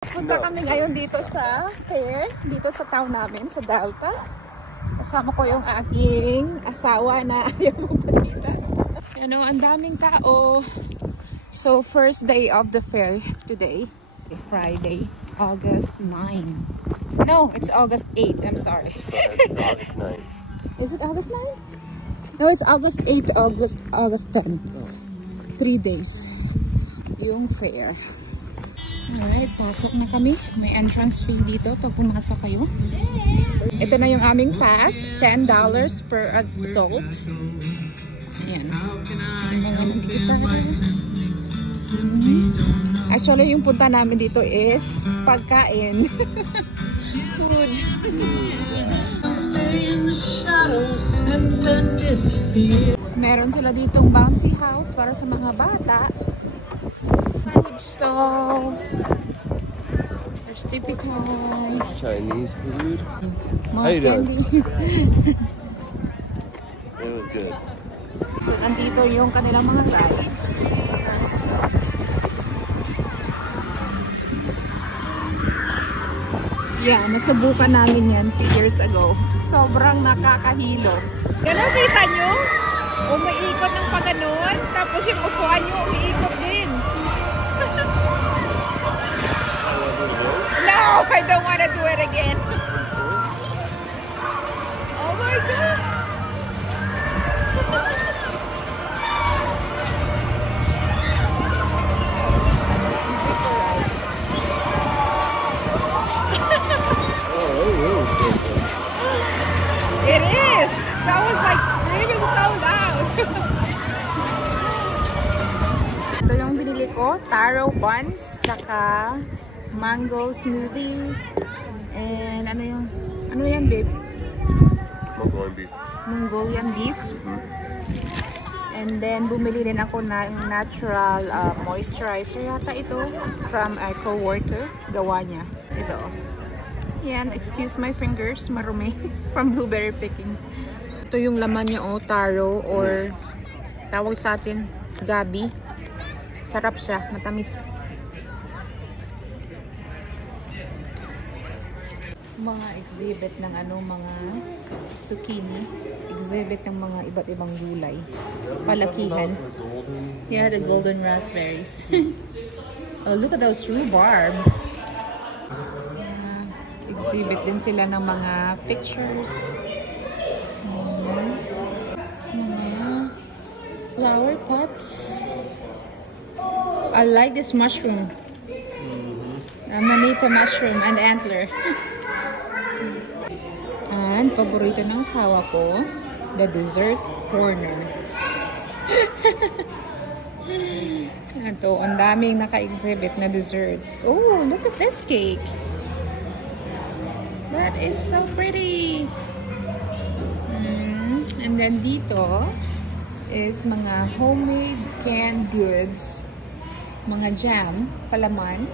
Punta kami ngayon dito sa fair, dito sa town namin, sa Delta. Kasama ko yung aking asawa na ayaw mo patita. Ano, ang daming tao. So, first day of the fair today, Friday, August 9. No, it's August 8. I'm sorry. It's August 9. Is it August 9? No, it's August 8 to August 10. 3 days yung fair. Alright, pasok na kami. May entrance fee dito pag pumasok kayo. Ito na yung aming pass. $10 per adult. Ayan. Mga nagkita. Actually, yung punta namin dito is pagkain. Food. Meron sila ditong bouncy house para sa mga bata. Food stalls. There's typical Chinese food. mga How you doing? candy. It was good. Nandito yung kanilang mga rides. Yeah, nasubukan namin yan 2 years ago. Sobrang nakakahilo. Ganun, kita nyo? Umiikot ng paganoon, tapos yung upuan nyo umiikot din. No, I don't want to do it again. Oh my God. It is! So I was like screaming so loud. Ito yung binili ko, taro buns, tsaka mango smoothie, and ano yan babe? Mongolian beef. Mongolian beef. And then bumili din ako ng natural moisturizer yata ito from a co-worker, gawa niya. Ito. Yan, excuse my fingers, marumi from blueberry picking. Ito yung laman niya, taro or tawag sa atin, gabi. Sarap siya, matamis. Mga exhibit ng mga zucchini, exhibit ng mga iba't ibang gulay. Palakihan. Yeah, the golden raspberries. Oh, look at those rhubarb. Exhibit din sila ng mga pictures. Mga flower pots. I like this mushroom. Manita mushroom and antler. And paborito ng asawa ko, the dessert corner. Ito, ang daming naka-exhibit na desserts. Oh, look at this cake. That is so pretty. And then dito is mga homemade canned goods. Mga jam, palaman.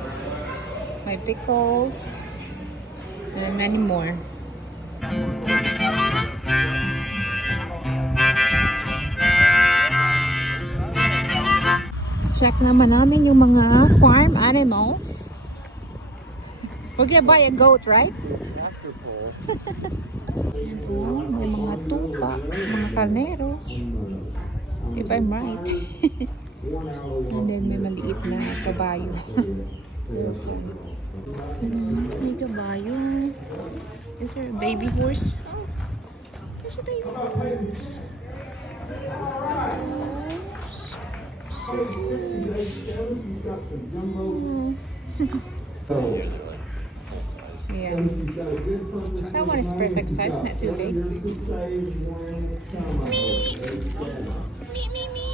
May pickles. And many more. Check naman namin yung mga farm animals. We're gonna buy a goat, right? May mga tupa, mga karnero. If I'm right. And then may maliit na kabayo. May kabayo. Is there a baby horse? Oh, there's a baby horse. Yeah. That one is perfect size, not too big. Me! Me.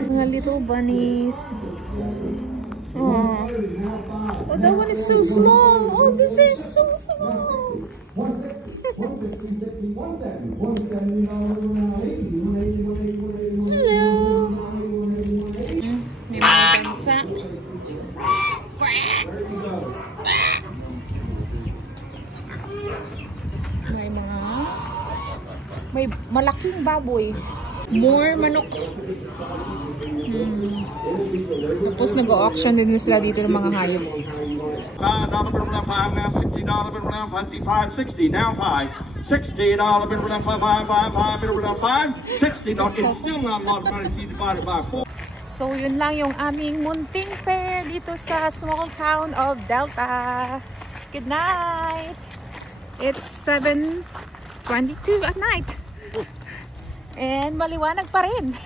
Mga little bunnies. Oh, that one is so small. Oh, these are so small. Hello. May mga bansa. May malaking baboy. More manok. Tapos nag-auction din sila dito ng mga hayop. $5 been around 5 now, $60 been around 55, 60 now 5, $60 been around 5, 5 been around 5, $60. It's still not a lot of money if you divide it by 4. So yun lang yung aming munting fair dito sa small town of Delta. Good night! It's 7:22 at night. And maliwanag pa rin.